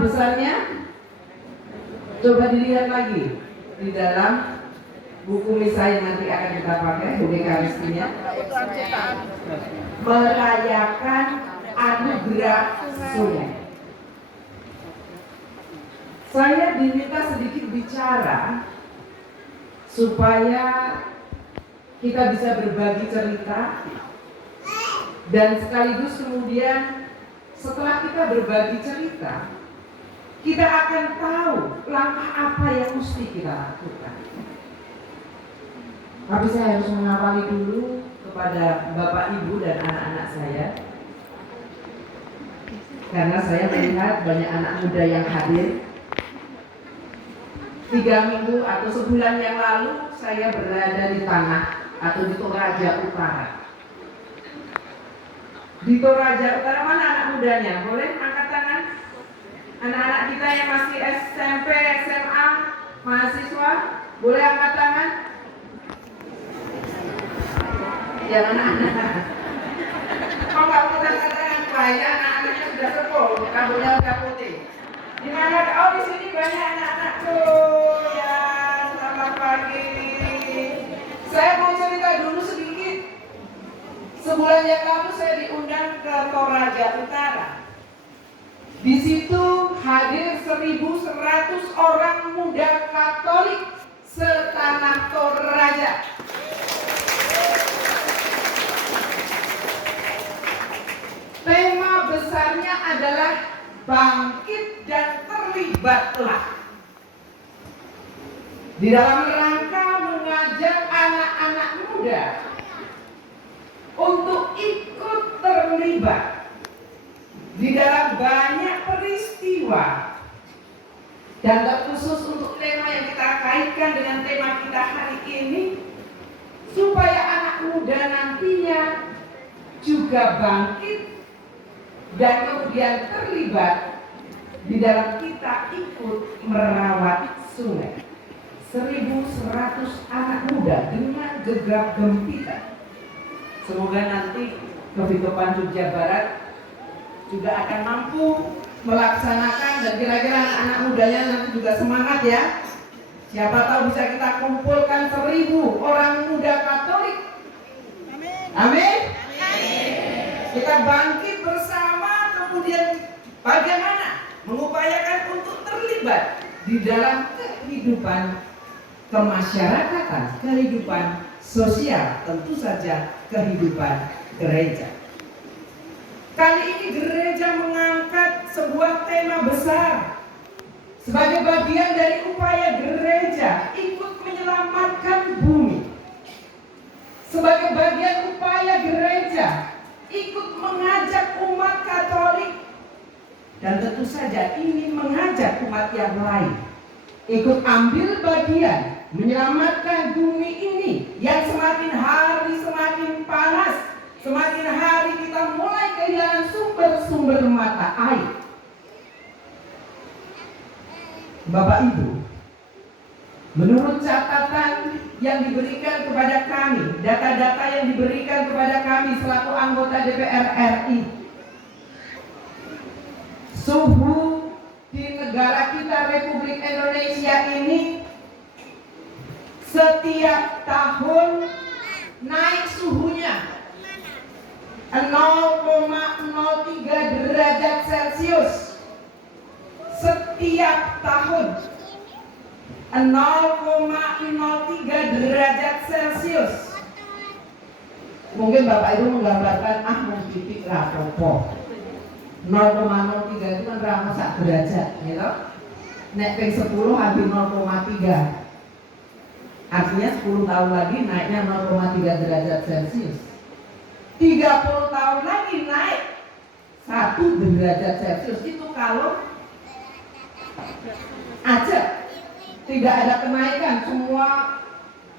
tema besarnya coba dilihat lagi di dalam buku misa yang nanti akan kita pakai, Eucharistinya, merayakan anugerah sungai. Saya diminta sedikit bicara supaya kita bisa berbagi cerita, dan sekaligus kemudian setelah kita berbagi cerita, kita akan tahu langkah apa yang mesti kita lakukan. Tapi saya harus mengawali dulu kepada Bapak, Ibu, dan anak-anak saya, karena saya melihat banyak anak muda yang hadir. 3 minggu atau sebulan yang lalu saya berada di tanah atau di Toraja Utara. Di Toraja Utara, mana anak mudanya? Boleh angkat tangan? Anak-anak kita yang masih SMP, SMA, mahasiswa, boleh angkat tangan? Ya anak-anak. Kok nggak mau angkat tangan? Banyak anak-anaknya sudah sepuh, rambutnya udah putih. Di mana? Oh, di sini banyak anak-anakku. Ya, selamat pagi. Saya mau cerita dulu sedikit. Sebulan yang lalu saya diundang ke Toraja Utara. Di situ hadir 1.100 orang muda Katolik setanah Toraja. Tema besarnya adalah bangkit dan terlibatlah. Di dalam rangka mengajak anak-anak muda untuk ikut terlibat di dalam banyak peristiwa, dan terkhusus untuk tema yang kita kaitkan dengan tema kita hari ini, supaya anak muda nantinya juga bangkit dan kemudian terlibat di dalam kita ikut merawat sungai. 1.100 anak muda dengan gegap gempita. Semoga nanti Kebitopan Jogja Barat juga akan mampu melaksanakan, dan kira-kira anak-anak mudanya nanti juga semangat ya. Siapa tahu bisa kita kumpulkan 1.000 orang muda Katolik. Amin. Kita bangkit bersama, kemudian bagaimana mengupayakan untuk terlibat di dalam kehidupan kemasyarakatan, kehidupan sosial, tentu saja kehidupan gereja. Kali ini gereja mengangkat sebuah tema besar sebagai bagian dari upaya gereja ikut menyelamatkan bumi. Sebagai bagian upaya gereja ikut mengajak umat Katolik, dan tentu saja ingin mengajak umat yang lain ikut ambil bagian menyelamatkan bumi ini yang semakin hari semakin panas, semakin hari kita mulai kehilangan sumber-sumber mata air. Bapak Ibu, menurut catatan yang diberikan kepada kami, data-data yang diberikan kepada kami selaku anggota DPR RI, suhu di negara kita Republik Indonesia ini setiap tahun naik suhunya 0,03 derajat Celcius. Setiap tahun 0,03 derajat Celcius. Mungkin Bapak Ibu menggambarkan, titik rapopo 0,03 itu kan ramo sak derajat, gitu. Nek ping 10 hampir 0,3. Artinya 10 tahun lagi naiknya 0,3 derajat Celcius. 30 tahun lagi naik 1 derajat Celcius. Itu kalau aja tidak ada kenaikan, semua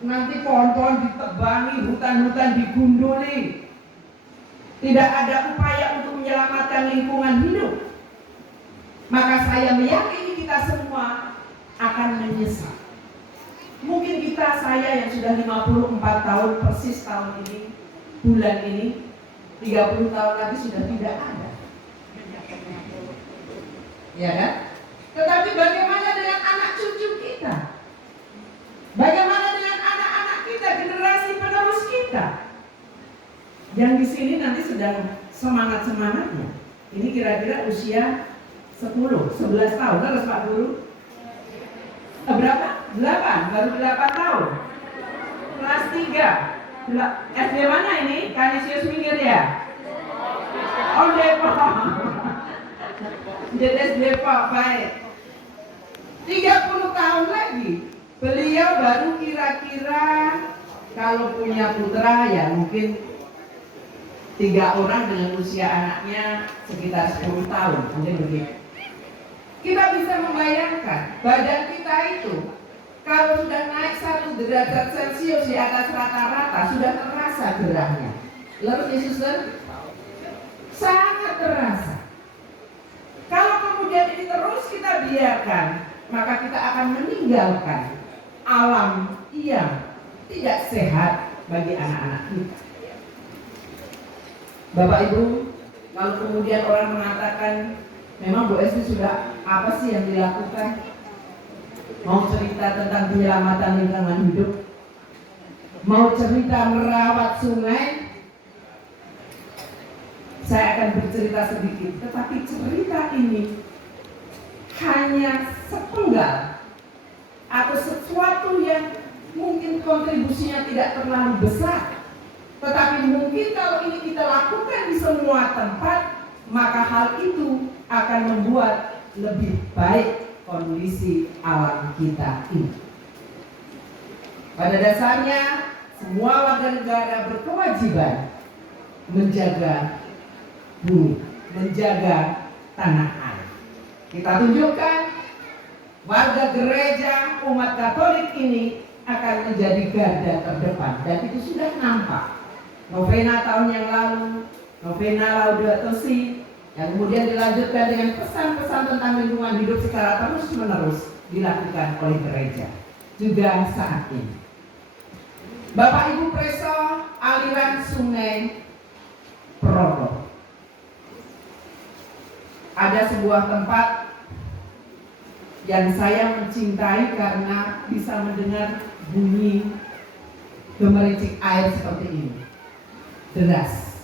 nanti pohon-pohon ditebangi, hutan-hutan digunduli. Tidak ada upaya untuk menyelamatkan lingkungan hidup. Maka saya meyakini kita semua akan menyesal. Mungkin saya yang sudah 54 tahun persis tahun ini, bulan ini, 30 tahun lagi sudah tidak ada. Ya kan? Tetapi bagaimana dengan anak cucu kita? Bagaimana dengan anak-anak kita, generasi penerus kita? Yang di sini nanti sedang semangat-semangatnya. Ini kira-kira usia 10, 11 tahun, harus Pak Guru? Berapa? 8, baru 8 tahun. Kelas 3. SD mana ini? Kanisius Minggir ya? Oh, Depok. Jedes Depok, baik. 30 tahun lagi. Beliau baru kira-kira kalau punya putra ya mungkin 3 orang dengan usia anaknya sekitar 10 tahun, mungkin begitu. Kita bisa membayangkan badan kita itu kalau sudah naik 1 derajat Celcius di atas rata-rata sudah terasa gerahnya. Lalu Yesus sangat terasa. Kalau kemudian ini terus kita biarkan, maka kita akan meninggalkan alam yang tidak sehat bagi anak-anak kita. Bapak Ibu, kalau kemudian orang mengatakan, memang Bu Esti sudah apa sih yang dilakukan? Mau cerita tentang penyelamatan lingkungan hidup? Mau cerita merawat sungai? Saya akan bercerita sedikit, tetapi cerita ini hanya sepenggal atau sesuatu yang mungkin kontribusinya tidak terlalu besar. Tetapi mungkin kalau ini kita lakukan di semua tempat, maka hal itu akan membuat lebih baik kondisi alam kita ini. Pada dasarnya, semua warga negara berkewajiban menjaga bumi, menjaga tanah air. Kita tunjukkan warga gereja umat Katolik ini akan menjadi garda terdepan, dan itu sudah nampak. Novena tahun yang lalu, novena Laudato Si, yang kemudian dilanjutkan dengan pesan-pesan tentang lingkungan hidup secara terus-menerus dilakukan oleh gereja. Juga saat ini. Bapak Ibu Preso, aliran sungai Progo. Ada sebuah tempat yang saya mencintai karena bisa mendengar bunyi gemericik air seperti ini. Deras.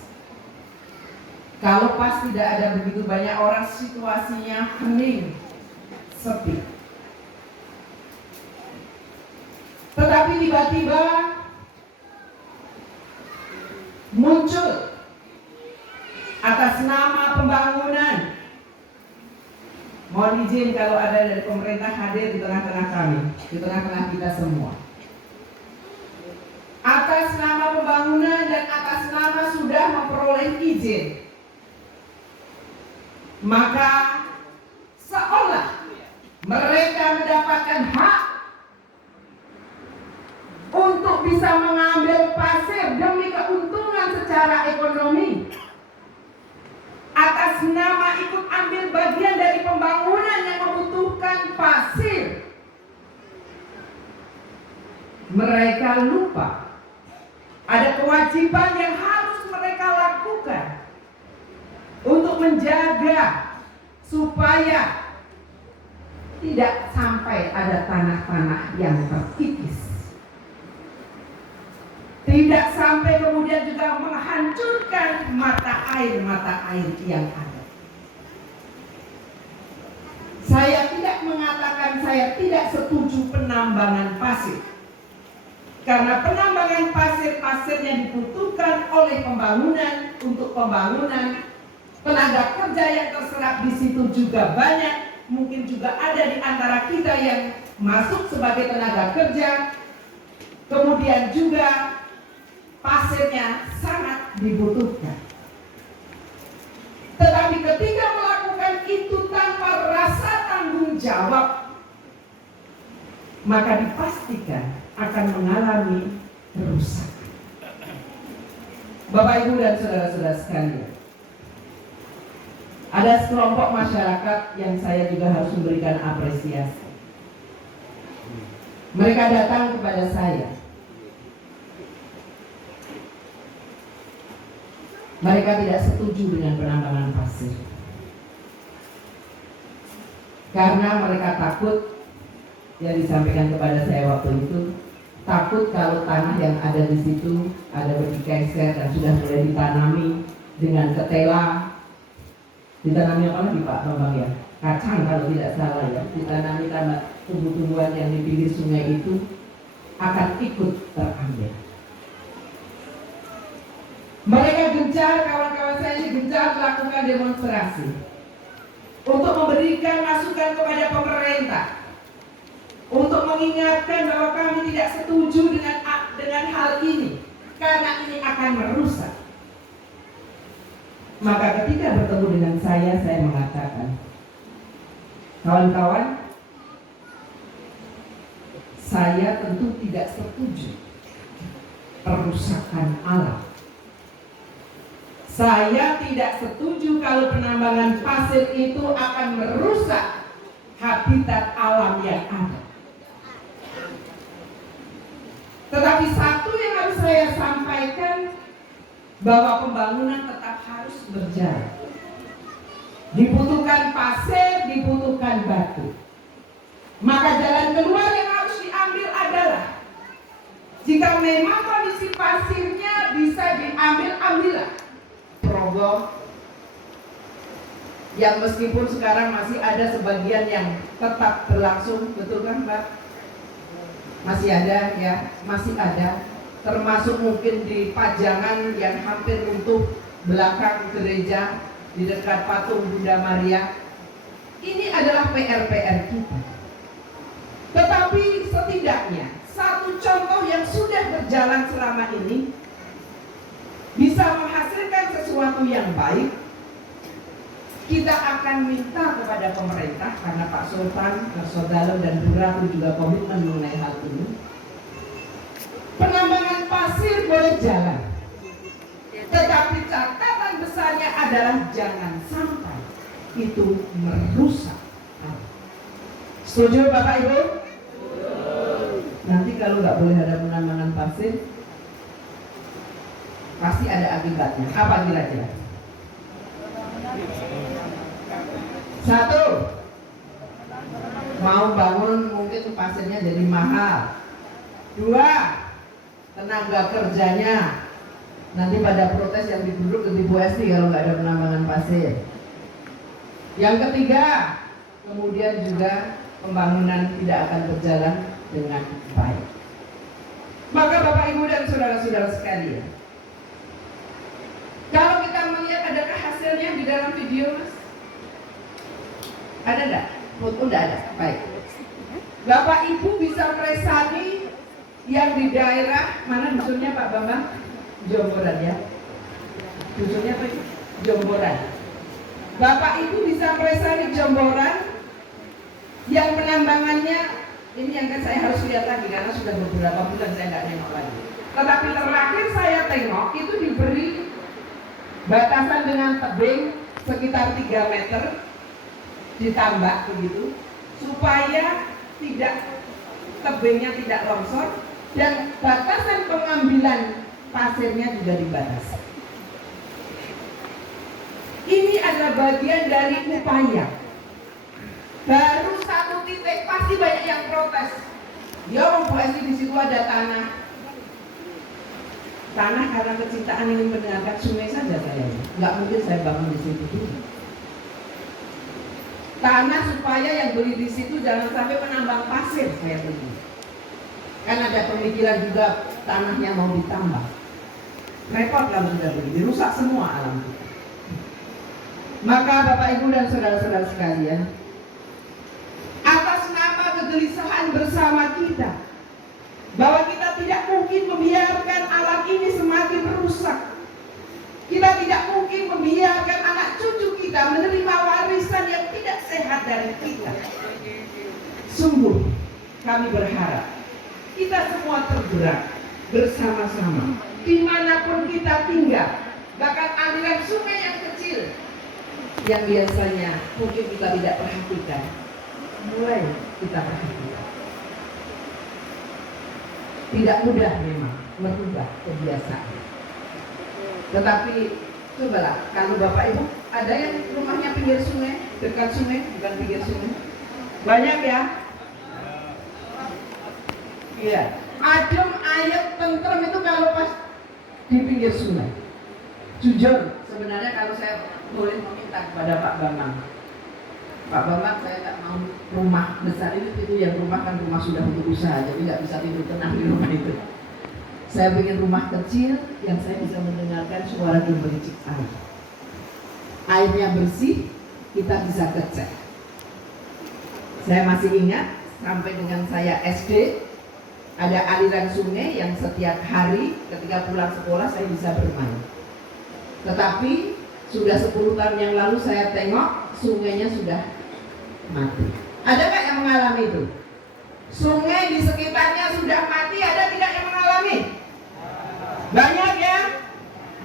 Kalau pas tidak ada begitu banyak orang, situasinya hening, sepi. Tetapi tiba-tiba muncul atas nama pembangunan. Mohon izin kalau ada dari pemerintah hadir di tengah-tengah kami, di tengah-tengah kita semua. Atas nama pembangunan dan atas nama sudah memperoleh izin, maka seolah mereka mendapatkan hak untuk bisa mengambil pasir demi keuntungan secara ekonomi. Atas nama ikut ambil bagian dari pembangunan yang membutuhkan pasir, mereka lupa ada kewajiban yang harus mereka lakukan untuk menjaga supaya tidak sampai ada tanah-tanah yang terkikis. Tidak sampai kemudian juga menghancurkan mata air yang ada. Saya tidak mengatakan saya tidak setuju penambangan pasir. Karena penambangan pasirnya dibutuhkan oleh pembangunan, untuk pembangunan. Tenaga kerja yang terserap di situ juga banyak. Mungkin juga ada di antara kita yang masuk sebagai tenaga kerja. Kemudian juga pasirnya sangat dibutuhkan. Tetapi ketika melakukan itu tanpa rasa tanggung jawab, maka dipastikan akan mengalami kerusakan. Bapak, Ibu, dan saudara-saudara sekalian, ada sekelompok masyarakat yang saya juga harus memberikan apresiasi. Mereka datang kepada saya. Mereka tidak setuju dengan penambangan pasir. Karena mereka takut, yang disampaikan kepada saya waktu itu, takut kalau tanah yang ada di situ ada bergeser dan sudah mulai ditanami dengan ketela. Ditanami apa lagi Pak Bambang ya? Kacang kalau tidak salah ya. Ditanami tanah tumbuh-tumbuhan yang di pinggir sungai itu akan ikut terambil. Mereka gencar, kawan-kawan saya ini gencar melakukan demonstrasi untuk memberikan masukan kepada pemerintah, untuk mengingatkan bahwa kami tidak setuju dengan hal ini karena ini akan merusak. Maka ketika bertemu dengan saya mengatakan, kawan-kawan, saya tentu tidak setuju perusakan alam. Saya tidak setuju kalau penambangan pasir itu akan merusak habitat alam yang ada. Tetapi satu yang harus saya sampaikan, bahwa pembangunan tetap harus berjalan. Dibutuhkan pasir, dibutuhkan batu. Maka jalan keluar yang harus diambil adalah, jika memang kondisi pasirnya bisa diambil, ambillah. Progo yang meskipun sekarang masih ada sebagian yang tetap berlangsung, betul kan Mbak? Masih ada ya, masih ada. Termasuk mungkin di Pajangan yang hampir runtuh belakang gereja di dekat patung Bunda Maria. Ini adalah PR-PR kita. Tetapi setidaknya satu contoh yang sudah berjalan selama ini bisa menghasilkan sesuatu yang baik. Kita akan minta kepada pemerintah, karena Pak Sultan, Pak Sodalo dan Bu Ratu juga komitmen mengenai hal ini. Penambangan pasir boleh jalan, tetapi catatan besarnya adalah jangan sampai itu merusak. Setuju Bapak Ibu? Nanti kalau nggak boleh ada penambangan pasir, pasti ada akibatnya. Apa kira-kira? Satu, mau bangun mungkin pasirnya jadi mahal. Dua, tenaga kerjanya nanti pada protes yang diduduk di Bu Esti kalau nggak ada penambangan pasir. Yang ketiga, kemudian juga pembangunan tidak akan berjalan dengan baik. Maka Bapak Ibu dan saudara-saudara sekalian, kalau kita melihat adakah hasilnya di dalam video Mas? Ada enggak? Foto enggak ada. Baik. Bapak Ibu bisa meresani yang di daerah mana dusunnya Pak Bambang? Jomboran ya. Dusunnya apa itu? Jomboran. Bapak Ibu bisa meresani Jomboran yang penambangannya ini yang kan saya harus lihat lagi karena sudah beberapa bulan saya nggak nengok lagi. Tetapi terakhir saya tengok itu diberi batasan dengan tebing sekitar 3 meter ditambah begitu supaya tidak tebingnya tidak longsor dan batasan pengambilan pasirnya juga dibatasi. Ini adalah bagian dari upaya. Baru satu titik pasti banyak yang protes. Dia membuat di situ ada tanah karena kecintaan ingin mendengarkan sungai saja saya. Nggak mungkin saya bangun di situ dulu. Tanah supaya yang beli di situ jangan sampai menambang pasir saya tunggu. Kan ada pemikiran juga tanahnya mau ditambah. Repot kalau sudah beli, dirusak semua alam kita. Maka Bapak Ibu dan saudara-saudara sekalian, atas nama kegelisahan bersama kita bahwa kita tidak mungkin membiarkan alam ini semakin merusak. Kita tidak mungkin membiarkan anak cucu kita menerima warisan yang tidak sehat dari kita. Sungguh kami berharap kita semua tergerak bersama-sama dimanapun kita tinggal. Bahkan aliran sungai yang kecil yang biasanya mungkin kita tidak perhatikan, mulai kita perhatikan. Tidak mudah memang merubah kebiasaan. Tetapi cobalah, kalau Bapak Ibu ada yang rumahnya pinggir sungai, dekat sungai, bukan pinggir sungai, Banyak ya? Iya. Adem, ayem, tentrem itu kalau pas di pinggir sungai. Jujur, sebenarnya kalau saya boleh meminta kepada Pak Bambang, Pak Bambang, saya nggak mau rumah besar itu yang rumah kan rumah sudah untuk usaha, jadi nggak bisa tidur tenang di rumah itu. Saya ingin rumah kecil yang saya bisa mendengarkan suara gemericik air. Airnya bersih, kita bisa ngecek. Saya masih ingat sampai dengan saya SD ada aliran sungai yang setiap hari ketika pulang sekolah saya bisa bermain. Tetapi sudah 10 tahun yang lalu saya tengok sungainya sudah mati. Ada nggak yang mengalami itu? Sungai di sekitarnya sudah mati, ada tidak yang mengalami? Banyak ya?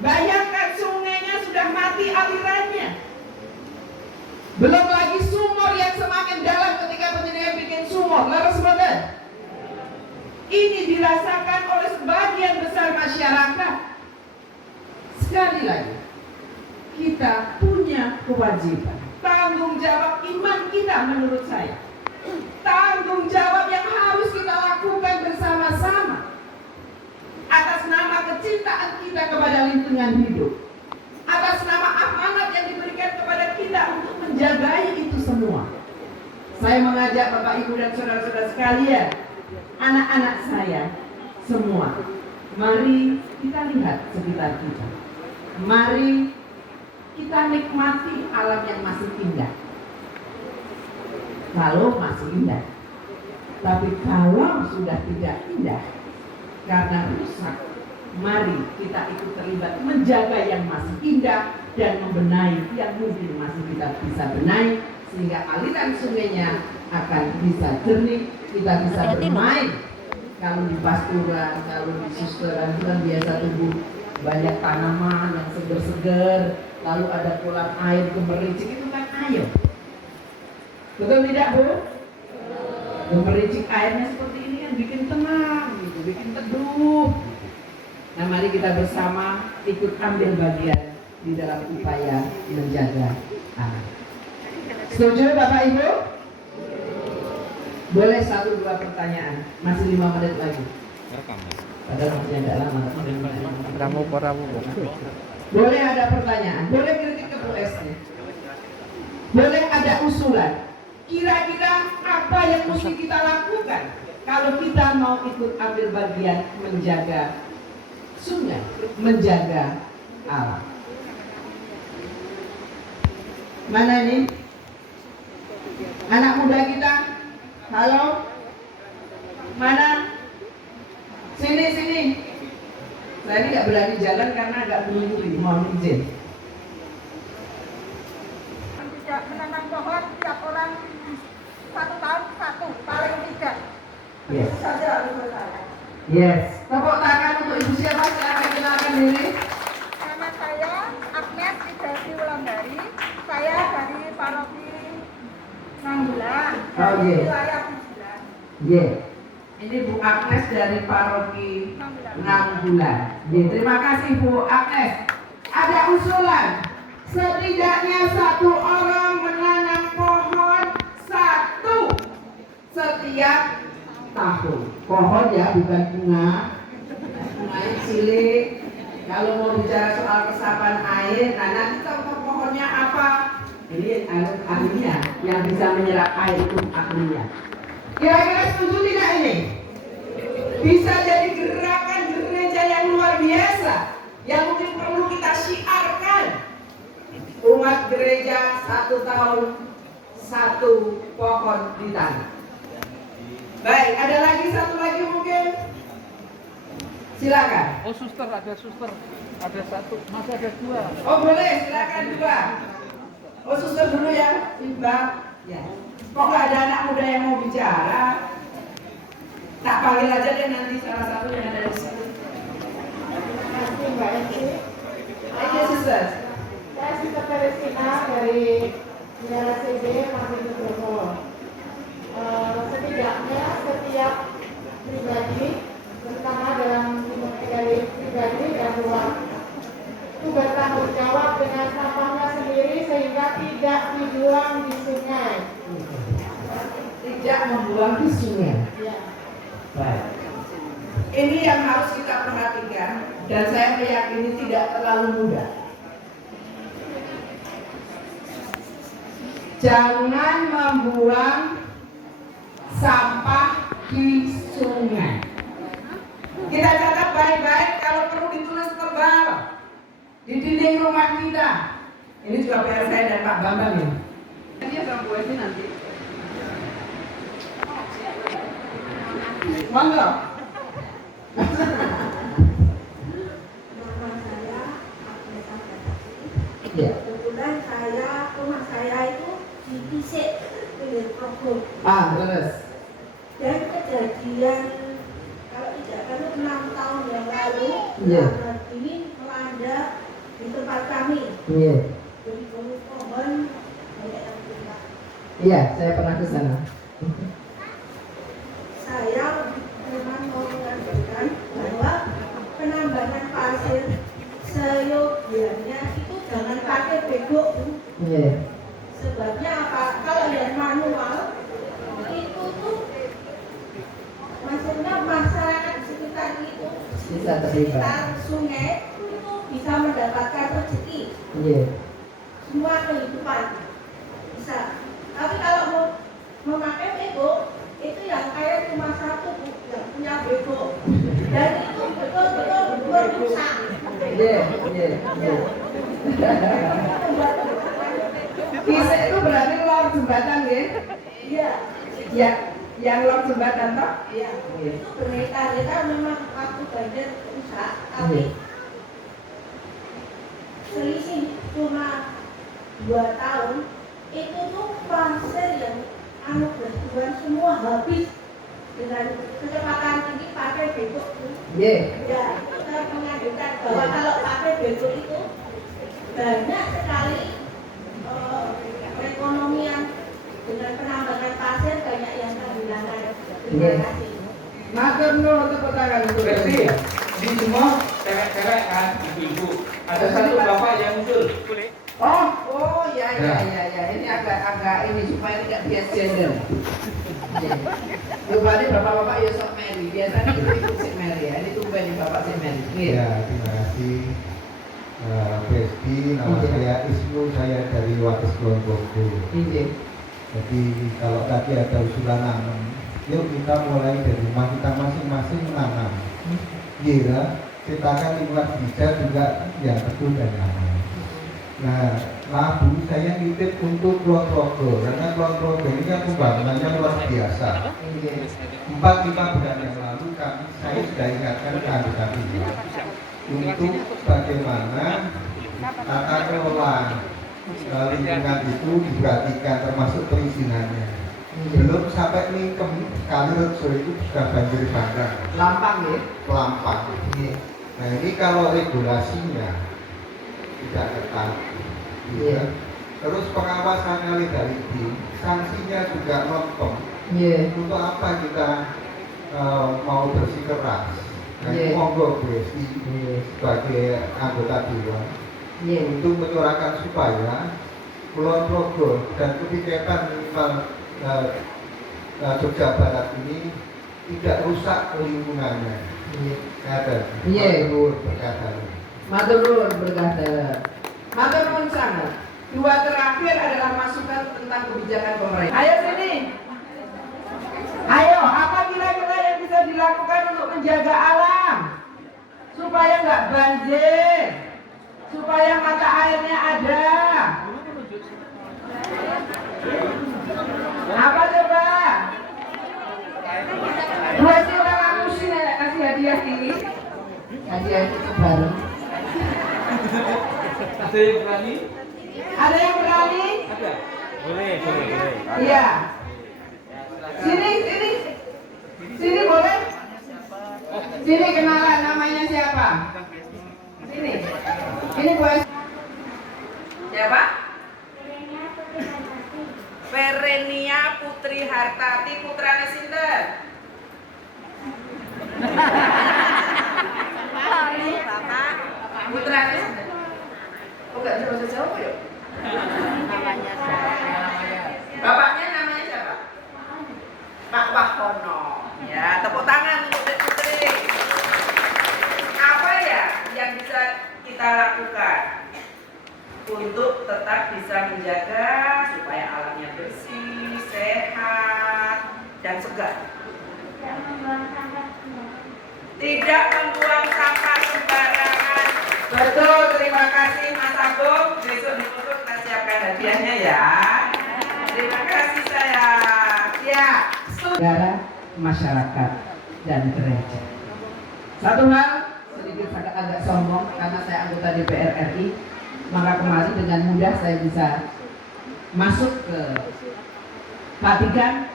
Bayangkan sungainya sudah mati alirannya. Belum lagi sumur yang semakin dalam ketika penjenengan bikin sumur. Lalu sebentar. Ini dirasakan oleh sebagian besar masyarakat. Sekali lagi, kita punya kewajiban, tanggung jawab iman kita menurut saya. Tanggung jawab yang harus kita lakukan bersama-sama atas nama kecintaan kita kepada lingkungan hidup, atas nama amanat yang diberikan kepada kita untuk menjagai itu semua. Saya mengajak Bapak Ibu dan saudara-saudara sekalian, anak-anak saya semua, mari kita lihat sekitar kita. Mari kita nikmati alam yang masih indah. Kalau masih indah. Tapi kalau sudah tidak indah karena rusak, mari kita ikut terlibat menjaga yang masih indah dan membenahi yang mungkin masih kita bisa benahi, sehingga aliran sungainya akan bisa jernih, kita bisa bermain. Kalau di pasturan, kalau di susteran itu kan biasa tumbuh banyak tanaman yang seger-seger, lalu ada kolam air gemericik, itu kan air. Betul tidak, Bu? Gemericik airnya seperti ini kan bikin tenang gitu, bikin teduh. Nah, mari kita bersama ikut ambil bagian di dalam upaya menjaga alam. Setuju Bapak Ibu? Boleh 1-2 pertanyaan, masih 5 menit lagi. Padahal masih agak lama. Boleh ada pertanyaan, boleh kritik ke Bu SD, boleh ada usulan. Kira-kira apa yang mesti kita lakukan kalau kita mau ikut ambil bagian menjaga sungai, menjaga alam? Mana ini? Anak muda kita? Halo? Mana? Sini. Saya ini nggak berani jalan karena agak buru-buru, mohon izin. Tidak menanam pohon tiap orang 1 tahun 1, paling tidak. Yes. Itu saja harus selesai. Yes. Tepuk tangan untuk ibu siapa? Silakan kenalkan diri. Nama saya Agnes Idasi Wulandari. Saya dari Paroki Nanggulan, dari wilayah Pujilan. Yeah. Ini Bu Agnes dari Paroki Nanggulan. Yeah. Terima kasih Bu Agnes. Ada usulan, setidaknya 1 orang menanam pohon 1 setiap tahun. Pohon ya, bukan bunga. Bunga cilik. Kalau mau bicara soal resapan air, nah nanti contoh pohonnya apa? Ini ahlinya yang bisa menyerap air itu ahlinya. Kira-kira setuju tidak ini? Bisa jadi gerakan gereja yang luar biasa, yang mungkin perlu kita syiarkan. Umat gereja 1 tahun 1 pohon ditanam. Baik, ada lagi 1 lagi mungkin? Silakan. Oh suster, ada 1, masih ada 2. Oh boleh, silakan 2. Oh suster dulu ya, Mbak. Ya. Kok nggak ada anak muda yang mau bicara? Tak panggil aja deh nanti salah satu yang ada di sini. Terima kasih Mbak Eci. Thank you sisters. Saya Sister Teresina dari Wilayah CB Masih Nugroho. Setidaknya setiap pribadi, terutama dalam pribadi dan luar, itu bertanggung jawab dengan sampahnya sendiri sehingga tidak dibuang di sungai. tidak membuang di sungai. Baik. Ini yang harus kita perhatikan dan saya meyakini tidak terlalu mudah. Jangan membuang sampah di sungai. Kita catat baik-baik, kalau perlu ditulis tebal di dinding rumah kita. Ini juga PR saya dan Pak Bambang ini. Dia akan buat ini nanti. Mangga. Ya. Kebetulan rumah saya itu di Pisik, Hilir Progo. Terus. Dan kejadian kalau tidak kan 6 tahun yang lalu, Iya. ini melanda di tempat kami. Iya. Jadi pohon banyak yang tumbang. Iya, saya pernah ke sana. Saya memang mau mengajarkan bahwa penambangan pasir seyogianya itu jangan pakai bego. Iya. Sebabnya apa? Kalau yang manual itu tuh maksudnya masyarakat di sekitar itu Bisa terlibat. sekitar sungai itu bisa mendapatkan rezeki. Iya. Semua kehidupan bisa. Tapi kalau mau memakai bego itu yang kaya cuma satu yang punya bego dan itu betul-betul berusaha. Iya. Kisah itu berarti lor jembatan ya? Iya. Ya, yang lor jembatan toh? Iya. Itu berita memang waktu banjir rusak, tapi selisih cuma 2 tahun itu tuh pasir yang Tuhan semua habis dengan kecepatan tinggi pakai bego. Iya. Ya, kita mengajukan bahwa kalau pakai bego itu banyak sekali perekonomian dengan penambangan pasir banyak yang kehilangan. Terima kasih. Matur nuwun tepuk tangan untuk Berarti di semua cewek-cewek kan, ibu-ibu. Ada satu bapak yang muncul. Oh ya. Ini agak ini supaya tidak bias gender. Rupanya bapak-bapak ya sok Mary. Biasanya itu si Mary ya. Ini tumben nih bapak si Mary. Ya, terima kasih. Besti, nama saya Isnu, saya dari Wates Kulonprogo. Iya. Jadi kalau tadi ada usulan nanam, yuk kita mulai dari rumah kita masing-masing menanam. Iya, kita kan lingkungan bisa juga yang betul dan nyaman. Nah, labu saya nitip untuk Kulon Progo karena Kulon Progo ini kan pembangunannya luar biasa. 4-5 bulan yang lalu saya sudah ingatkan ke kami untuk bagaimana tata kelola lingkungan itu diperhatikan termasuk perizinannya. Belum sampai Lingkem, Kalirejo itu sudah banjir bandang. Lampang ya? Pelampang. Nah ini kalau regulasinya tidak ketat, Iya. terus pengawasannya legality, sanksinya juga nonton. Iya. Untuk apa kita mau bersikeras? Nah Iya. ini monggo Besti Iya. sebagai anggota dewan Iya. untuk menyuarakan supaya Kulon Progo dan kebijakan minimal Jogja Barat ini tidak rusak lingkungannya. Iya. Ada. Iya. Berkata. Matur nuwun berkata. Matur nuwun sangat. 2 terakhir adalah masukan tentang kebijakan pemerintah. Ayo sini. Ayo, apa kira-kira yang bisa dilakukan untuk menjaga alam supaya nggak banjir, supaya mata airnya ada? Apa coba? Dua sih orang aku sih kasih hadiah ini. Hadiah itu bareng. Ada yang berani? Ada yang berani? Ada. Boleh. Iya. Sini. Sini boleh? Sini kenalan namanya siapa? Sini. Ini boleh. Siapa? Verenia Putri Hartati putrane sinten? Bapak. Putrane sinten? Oh enggak jauh-jauh yuk. Namanya siapa? Bapaknya namanya siapa? juga. Tidak membuang sampah sembarangan. Betul, terima kasih Mas Agung. Besok di foto kita siapkan hadiahnya ya. Terima kasih sayang. Ya, negara, masyarakat, dan gereja. Satu hal sedikit agak sombong karena saya anggota DPR RI, maka kemarin dengan mudah saya bisa masuk ke Vatikan,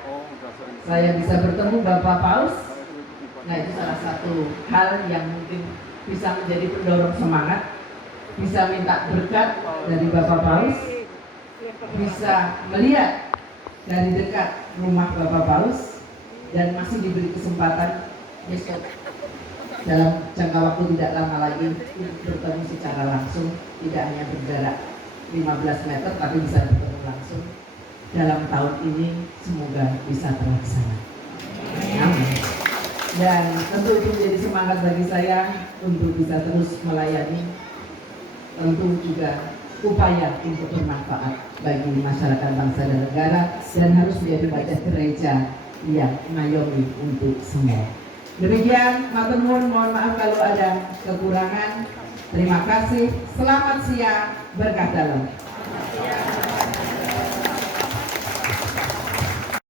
saya bisa bertemu Bapak Paus. Nah, itu salah satu hal yang mungkin bisa menjadi pendorong semangat, bisa minta berkat dari Bapak Paus, bisa melihat dari dekat rumah Bapak Paus, dan masih diberi kesempatan besok dalam jangka waktu tidak lama lagi bertemu secara langsung, tidak hanya berjarak 15 meter tapi bisa bertemu langsung. Dalam tahun ini semoga bisa terlaksana. Amin. Dan tentu itu menjadi semangat bagi saya untuk bisa terus melayani, tentu juga upaya untuk bermanfaat bagi masyarakat bangsa dan negara, dan harus menjadi wajah gereja yang ngayomi untuk semua. Demikian, matur nuwun, mohon maaf kalau ada kekurangan. Terima kasih, selamat siang, berkah dalam.